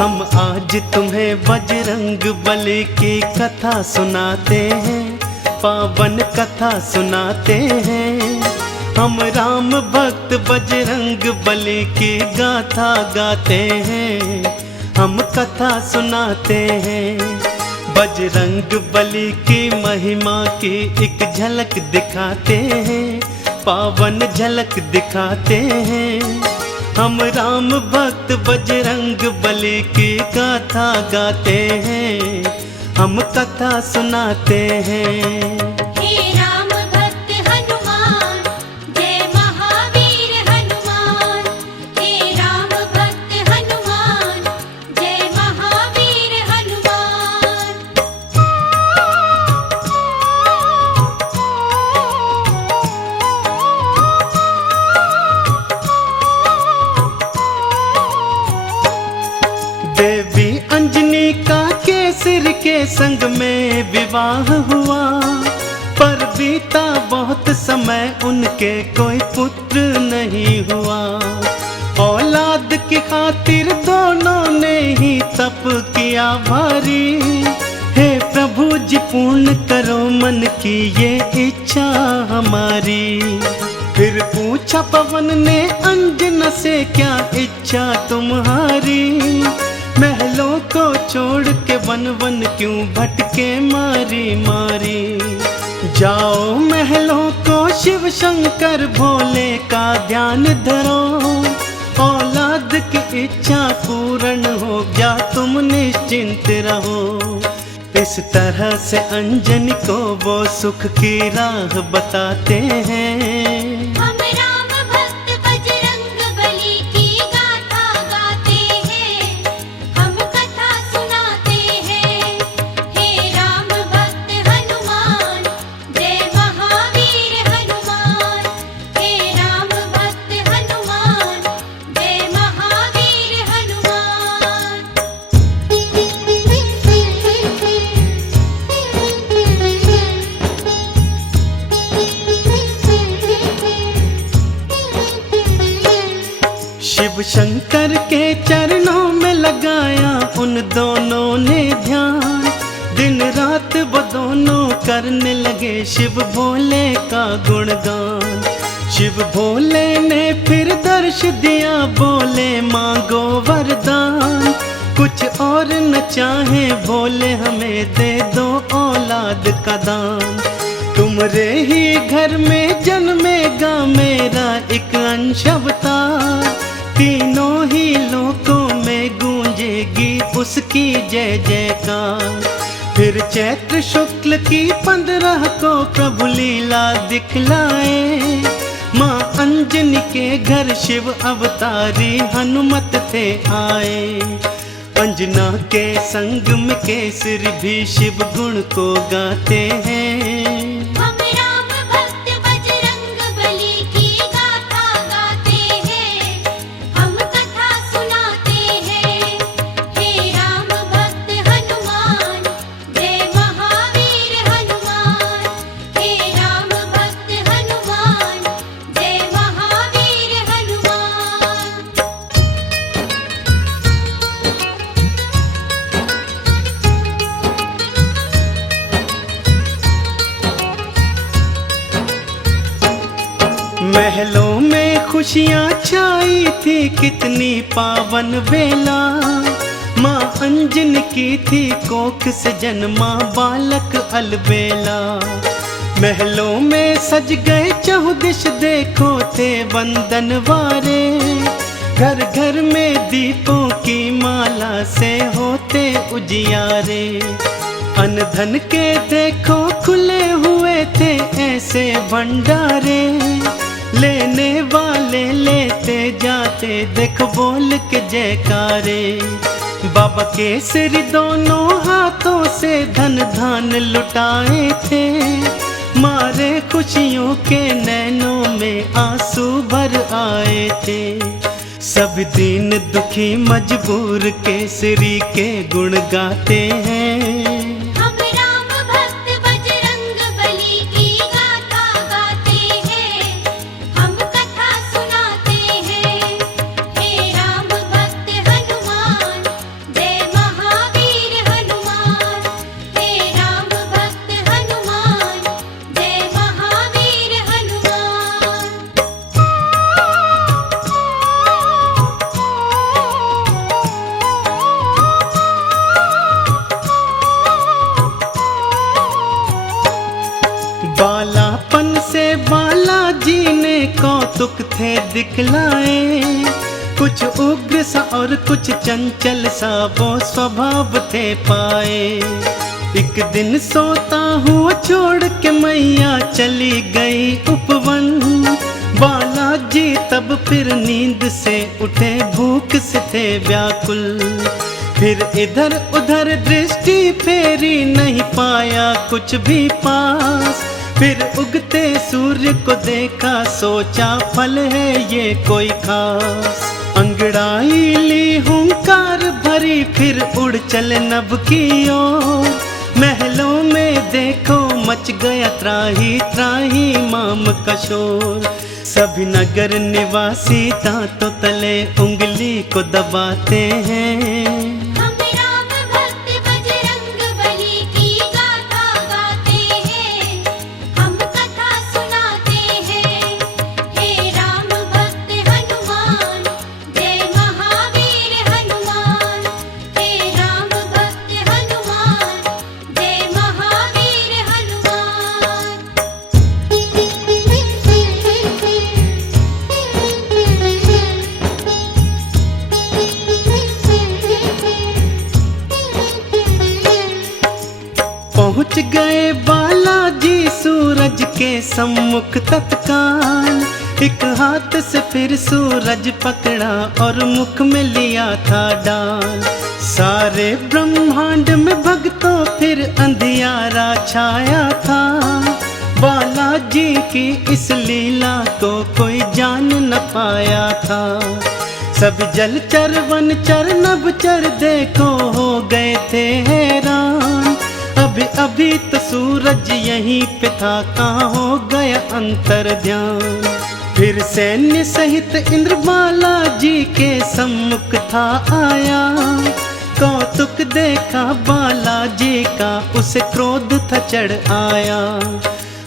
हम आज तुम्हें बजरंग बली की कथा सुनाते हैं, पावन कथा सुनाते हैं। हम राम भक्त बजरंग बली की गाथा गाते हैं, हम कथा सुनाते हैं। बजरंग बली की महिमा की एक झलक दिखाते हैं, पावन झलक दिखाते हैं। हम राम भक्त बजरंग बली की गाथा गाते हैं, हम कथा सुनाते हैं। हे राम भक्त हनुमान, जय महावीर हनुमान। हे राम भक्त हनुमान, जय महावीर हनुमान। देवी अंजनी का केसर के संग में विवाह हुआ, पर बीता बहुत समय उनके कोई पुत्र नहीं हुआ। औलाद की खातिर दोनों ने ही तप किया भारी। हे प्रभु जी पूर्ण करो मन की ये इच्छा हमारी। फिर पूछा पवन ने अंजना से, क्या इच्छा तुम्हारी? महलों को छोड़ के वन वन क्यों भटके मारी मारी। जाओ महलों को शिव शंकर भोले का ध्यान धरो, औलाद की इच्छा पूर्ण हो गया तुम निश्चिंत रहो। इस तरह से अंजनी को वो सुख की राह बताते हैं। हम राम भक्त बजरंग बली की गाथा गाते हैं, हम कथा सुनाते हैं। हे राम भक्त हनुमान, जय महावीर हनुमान। हे राम भक्त हनुमान, जय महावीर हनुमान। शिव शंकर के चरणों में लगाया उन दोनों ने ध्यान। दिन रात वो दोनों करने लगे शिव भोले का गुणगान। शिव भोले ने फिर दर्श दिया, बोले मांगो वरदान। कुछ और न चाहे भोले हमें दे दो औलाद का दान। तुम्हारे ही घर में जन्मेगा मेरा एक अंश अवतार। तीनों ही लोकों में गूंजेगी उसकी जय जयकार। फिर चैत्र शुक्ल की 15 को प्रभु लीला दिखलाए। माँ अंजनी के घर शिव अवतारी हनुमत थे आए। अंजना के संग में केसरी भी शिव गुण को गाते हैं। हम राम भक्त बजरंग बली की गाथा गाते हैं, हम कथा सुनाते हैं। हे राम भक्त हनुमान, जय महावीर हनुमान। हे राम भक्त हनुमान, जय महावीर हनुमान। महलों में खुशियाँ छाई थी कितनी पावन बेला। माँ अंजनी की थी कोख से जन्मा बालक अलबेला। महलों में सज गए चहुदिश देखो थे बंदन वारे। घर घर में दीपों की माला से होते उजियारे। अन्न धन के देखो खुले हुए थे ऐसे भंडारे। लेने वाले लेते जाते देखो बोल के जयकारे। बाबा केसरी दोनों हाथों से धन धान लुटाए थे। मारे खुशियों के नैनों में आंसू भर आए थे। सब दीन दुखी मजबूर केसरी के गुण गाते हैं। हम राम भक्त बजरंग बली की गाथा गाते हैं, हम कथा सुनाते हैं। हे राम भक्त हनुमान, थे दिखलाए, कुछ उग्र सा और कुछ चंचल सा वो स्वभाव थे पाए। एक दिन सोता हुआ छोड़ के मैया चली गई उपवन, बालाजी तब फिर नींद से उठे, भूख से थे व्याकुल। फिर इधर उधर दृष्टि फेरी, नहीं पाया कुछ भी पास। फिर उगते सूर्य को देखा, सोचा फल है ये कोई खास। अंगड़ाई ली हुंकार भरी, फिर उड़ चले नभ की ओर। महलों में देखो मच गया त्राही त्राही माम का शोर। सभी नगर निवासी दांतों तले उंगली को दबाते हैं। हम राम भक्त बजरंग बली की गाथा गाते हैं, हम कथा सुनाते हैं। हे राम भक्त हनुमान, जय महावीर हनुमान। हे राम भक्त हनुमान, जय महावीर हनुमान। पहुँच गए बालाजी सूरज के सम्मुख तत्काल। एक हाथ से फिर सूरज पकड़ा और मुख में लिया था डाल। सारे ब्रह्मांड में भक्तों फिर अंधियारा छाया था। बालाजी की इस लीला को कोई जान न पाया था। सब जलचर वनचर नभचर देखो हो गए थे हैरान। अभी अभी तो सूरज यहीं पे था, कहाँ हो गया अंतर ध्यान। फिर सैन्य सहित इंद्र बालाजी के सम्मुख था आया। कौतुक देखा बालाजी का, उसे क्रोध था चढ़ आया।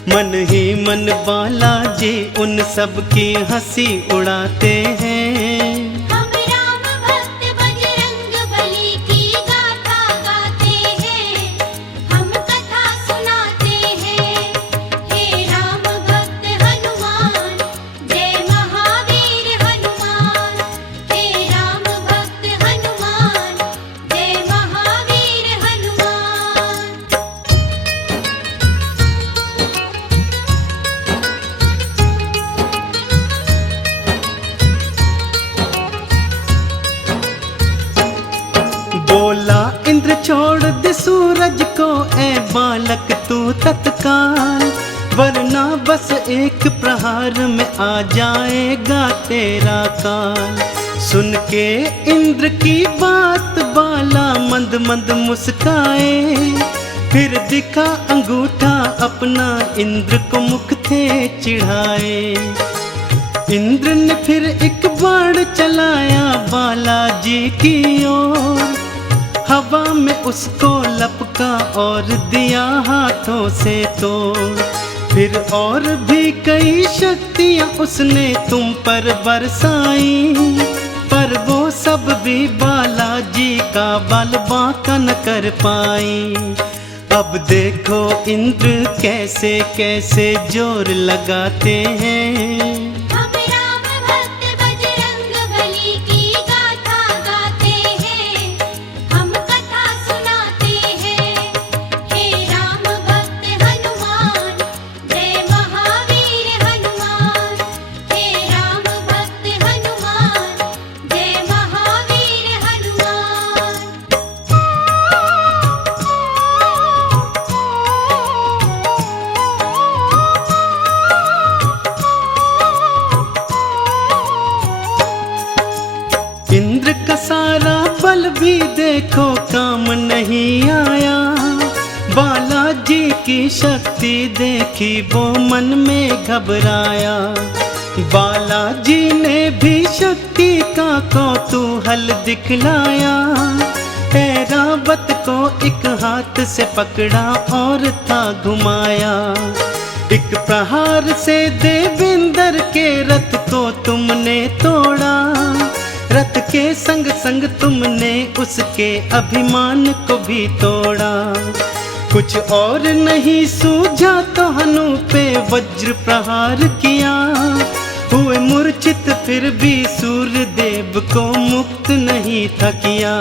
मन ही मन बालाजी उन सब की हंसी उड़ाते हैं। हम राम भक्त बजरंग बली की गाथा गाते हैं, हम कथा सुनाते हैं। हे राम भक्त हनुमान, जय महावीर हनुमान। हे राम भक्त हनुमान, जय महावीर हनुमान। बोला इंद्र छोड़ दे सूरज को, ए बालक तू तत्काल। वरना बस एक प्रहार में आ जाएगा तेरा काल। सुन के इंद्र की बात बाला मंद मंद मुस्काए। फिर दिखा अंगूठा अपना, इंद्र को मुख थे चिढ़ाए। इंद्र ने फिर एक बाण चलाया बालाजी की ओर। हवा में उसको लपका और दिया हाथों से तोड़। फिर और भी कई शक्तियां उसने तुम पर बरसाई, पर वो सब भी बालाजी का बल बांका न कर पाई। अब देखो इंद्र कैसे कैसे जोर लगाते हैं। हम राम भक्त बजरंग बली की गाथा गाते हैं, हम कथा सुनाते हैं। हे राम भक्त हनुमान, जय महावीर हनुमान। हे राम भक्त हनुमान, जय महावीर हनुमान। इंद्र का सारा बल भी देखो काम नहीं आया। बालाजी की शक्ति देखी वो मन में घबराया। बालाजी ने भी शक्ति का कौतूहल दिखलाया। ऐरावत को एक हाथ से पकड़ा और था घुमाया। एक प्रहार से देवेंद्र के रथ को तुमने तोड़ा। रथ के संग संग तुमने उसके अभिमान को भी तोड़ा। कुछ और नहीं सूझा तो हनु पे वज्र प्रहार किया। हुए मूर्छित फिर भी सूर्य देव को मुक्त नहीं था किया।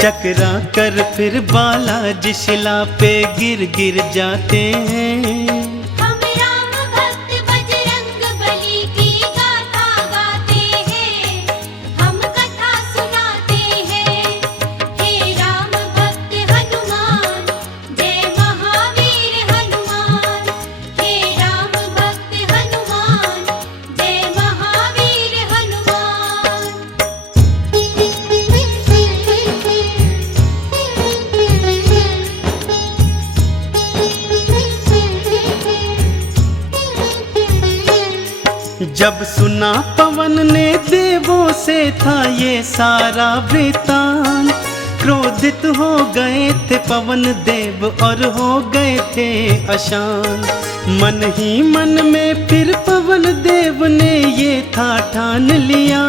चकरा कर फिर बालाजी शिला पे गिर गिर जाते हैं। हम राम भक्त बजरंग बली की गाथा गाते हैं, हम कथा सुनाते हैं। हे राम भक्त हनुमान, जय महावीर हनुमान। हे राम भक्त हनुमान, जय महावीर हनुमान। जब सुना पवन ने देवों से था ये सारा वृतांत, क्रोधित हो गए थे पवन देव और हो गए थे अशांत। मन ही मन में फिर पवन देव ने ये था ठान लिया,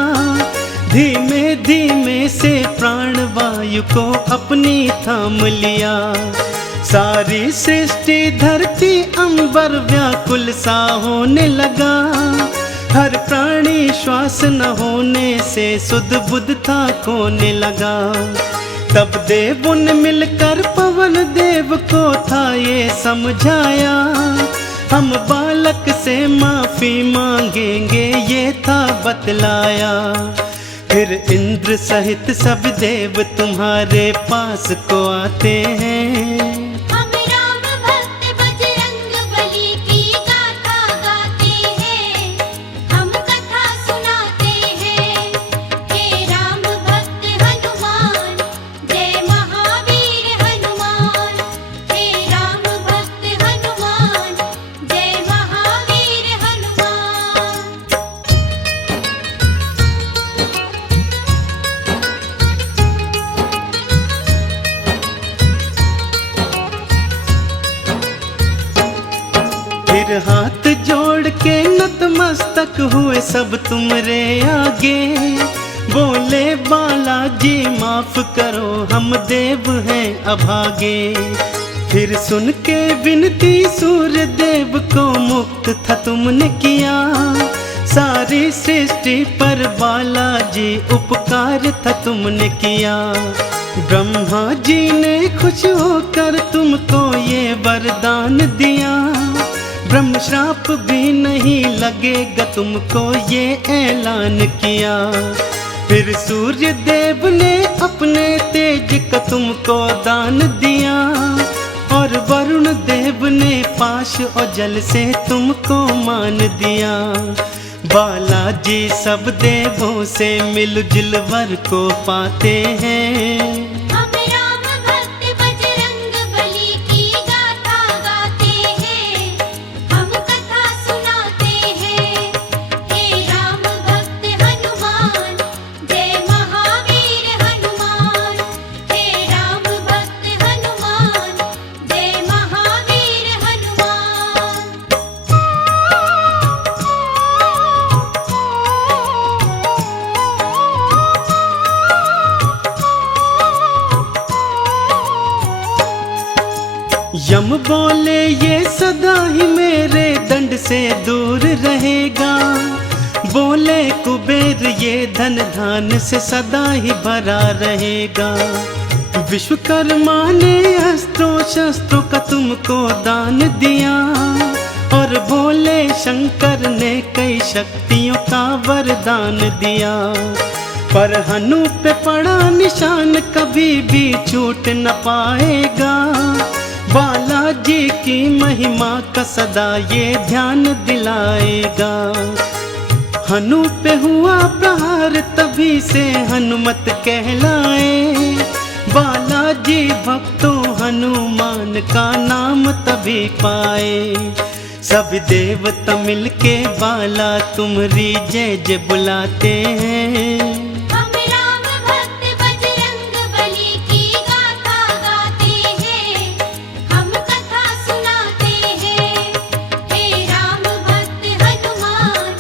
धीमे धीमे से प्राण वायु को अपनी थाम लिया। सारी सृष्टि धरती अंबर व्याकुल सा होने लगा, हर प्राणी श्वास न होने से सुध बुध था खोने लगा। तब देवों ने मिलकर पवन देव को था ये समझाया, हम बालक से माफी मांगेंगे ये था बतलाया। फिर इंद्र सहित सब देव तुम्हारे पास को आते हैं। हम राम भक्त बजरंग बली की गाथा गाते हैं, हम कथा सुनाते हैं। हे राम भक्त हनुमान, जय महावीर हनुमान। हे राम भक्त हनुमान, जय महावीर हनुमान। फिर हाथ जोड़ के नतमस्तक हुए सब तुमरे आगे, बोले बालाजी माफ करो हम देव हैं अभागे। फिर सुन के विनती सूर्य देव को मुक्त था तुमने किया, सारी सृष्टि पर बालाजी उपकार था तुमने किया। ब्रह्मा जी ने खुश होकर तुमको ये वरदान दिया, ब्रह्म श्राप भी नहीं लगेगा तुमको ये ऐलान किया। फिर सूर्य देव ने अपने तेज का तुमको दान दिया, और वरुण देव ने पाश और जल से तुमको मान दिया। बालाजी सब देवों से मिलजुल वर को पाते हैं। हम राम भक्त बजरंग बली की गाथा गाते हैं, हम कथा सुनाते हैं। हे राम भक्त हनुमान, जय महावीर हनुमान। हे राम भक्त हनुमान, जय महावीर हनुमान। यम बोले ये सदा ही मेरे दंड से दूर रहेगा, बोले कुबेर ये धन धान से सदा ही भरा रहेगा। विश्वकर्मा ने अस्त्रों शस्त्रों का तुमको दान दिया, और भोले शंकर ने कई शक्तियों का वरदान दिया। पर हनु पे पड़ा निशान कभी भी छूट न पाएगा, बालाजी की महिमा का सदा ये ध्यान दिलाएगा। हनु पे हुआ प्रहार तभी से हनुमत कहलाए, बालाजी भक्तों हनुमान का नाम तभी पाए। सब देवता मिलके बाला तुम्हारी जय जय बुलाते हैं। हम राम भक्त बजरंग बली की गाथा गाते हैं, हम कथा सुनाते हैं। हे राम भक्त हनुमान,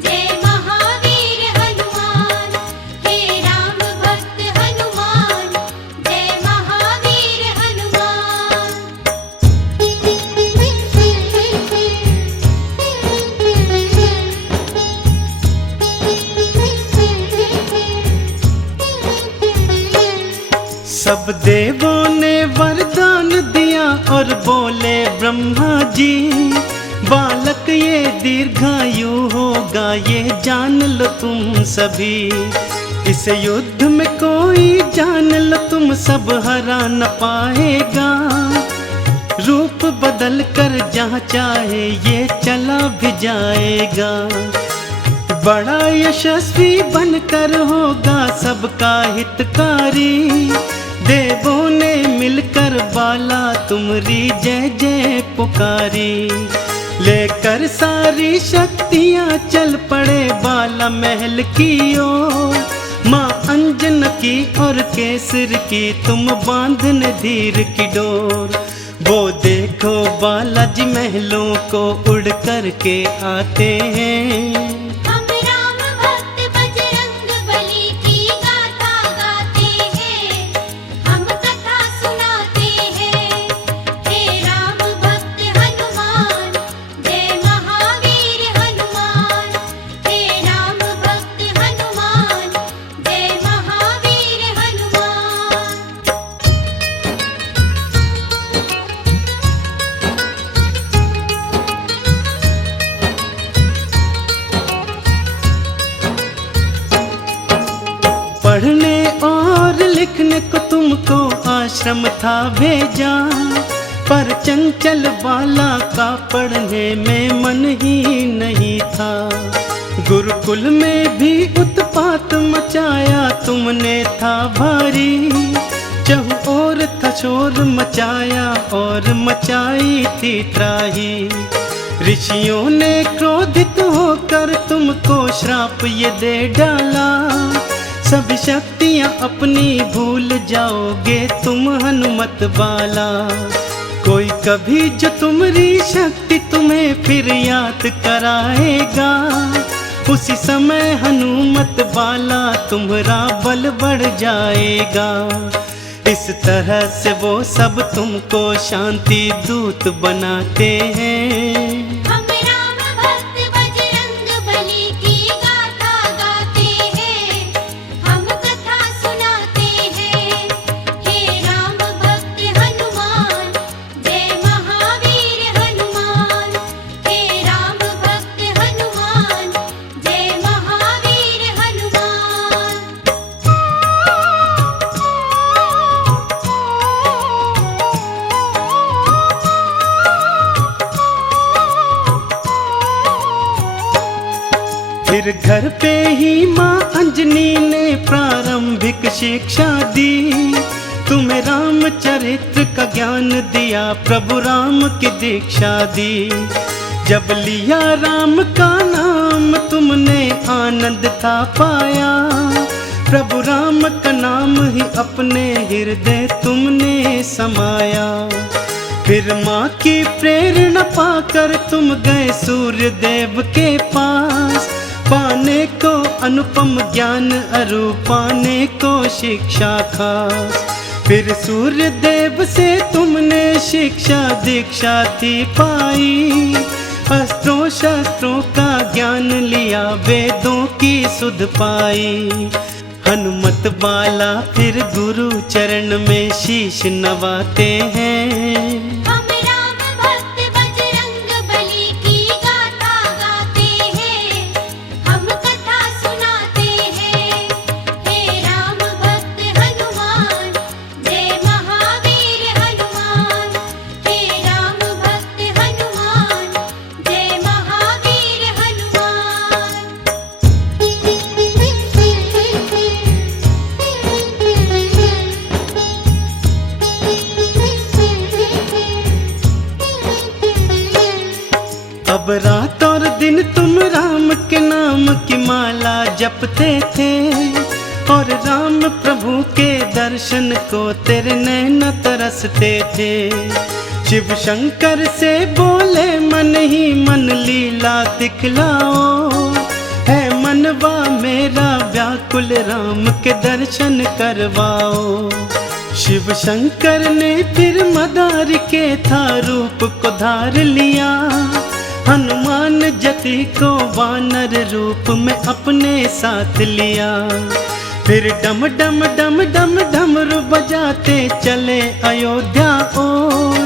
जय महावीर हनुमान। हे राम भक्त हनुमान, जय महावीर हनुमान। सब देवों ने वरदान दिया और बोले ब्रह्मा जी, बालक ये दीर्घायु होगा, ये जान लो तुम सभी। इस युद्ध में कोई जान लो तुम सब हरा न पाएगा। रूप बदल कर जहाँ चाहे ये चला भी जाएगा। बड़ा यशस्वी बनकर होगा सबका हितकारी। देवों ने मिलकर बाला तुमरी जय जय पुकारी। लेकर सारी शक्तियाँ चल पड़े बाला महल की ओर। माँ अंजन की और केसर की तुम बांधने धीर की डोर। वो देखो बालाजी महलों को उड़ कर के आते हैं। हम राम भक्त बजरंग बली की गाथा गाते हैं, हम कथा सुनाते हैं। हे राम भक्त हनुमान, जय महावीर हनुमान। हे राम भक्त हनुमान, जय महावीर हनुमान। पढ़ने और लिखने को तुमको आश्रम था भेजा, पर चंचल बाला का पढ़ने में मन ही नहीं था। गुरुकुल में भी उत्पात मचाया तुमने था भारी। चहु और था शोर मचाया और मचाई थी त्राही। ऋषियों ने क्रोधित होकर तुमको श्राप ये दे डाला। सभी शक्तियाँ अपनी भूल जाओगे तुम हनुमत बाला। कोई कभी जो तुम्हारी शक्ति तुम्हें फिर याद कराएगा, उसी समय हनुमत बाला तुम्हारा बल बढ़ जाएगा। इस तरह से वो सब तुमको शांति दूत बनाते हैं। हम राम भक्त बजरंग बली की गाथा गाते हैं, हम कथा सुनाते हैं। हे राम भक्त हनुमान, जय महावीर हनुमान। हे राम भक्त हनुमान, जय महावीर हनुमान। फिर घर पे ही माँ अंजनी ने प्रारंभिक शिक्षा दी। तुम्हें रामचरित्र का ज्ञान दिया, प्रभु राम की दीक्षा दी। जब लिया राम का नाम तुमने आनंद था पाया। प्रभु राम का नाम ही अपने हृदय तुमने समाया। फिर माँ की प्रेरणा पाकर तुम गए सूर्य देव के पास। पाने को अनुपम ज्ञान अरु पाने को शिक्षा खास। फिर सूर्य देव से तुमने शिक्षा दीक्षा थी पाई। अस्त्रों शस्त्रों का ज्ञान लिया, वेदों की सुध पाई। हनुमत बाला फिर गुरु चरण में शीश नवाते हैं। हम राम भक्त बजरंग बली की गाथा गाते हैं, हम कथा सुनाते हैं। हे राम भक्त हनुमान, जय महावीर हनुमान। हे राम भक्त हनुमान, जय महावीर हनुमान। अब रात और दिन तुम राम के नाम की माला जपते थे। और राम प्रभु के दर्शन को तेरे नैन तरसते थे। शिव शंकर से बोले मन ही मन लीला दिखलाओ। है मनवा मेरा व्याकुल राम के दर्शन करवाओ। शिव शंकर ने फिर मदार के था रूप को धार लिया। हनुमान जति को वानर रूप में अपने साथ लिया। फिर डम डम डम डम डमरू बजाते चले अयोध्या ओर।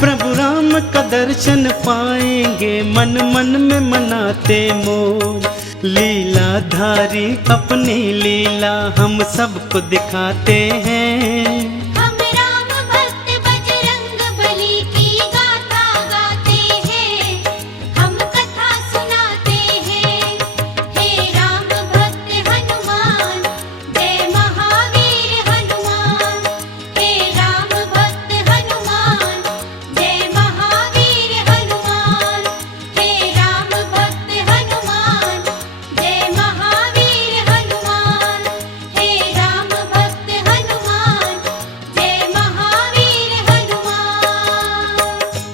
प्रभु राम का दर्शन पाएंगे मन मन में मनाते मोर। लीलाधारी अपनी लीला हम सबको दिखाते हैं।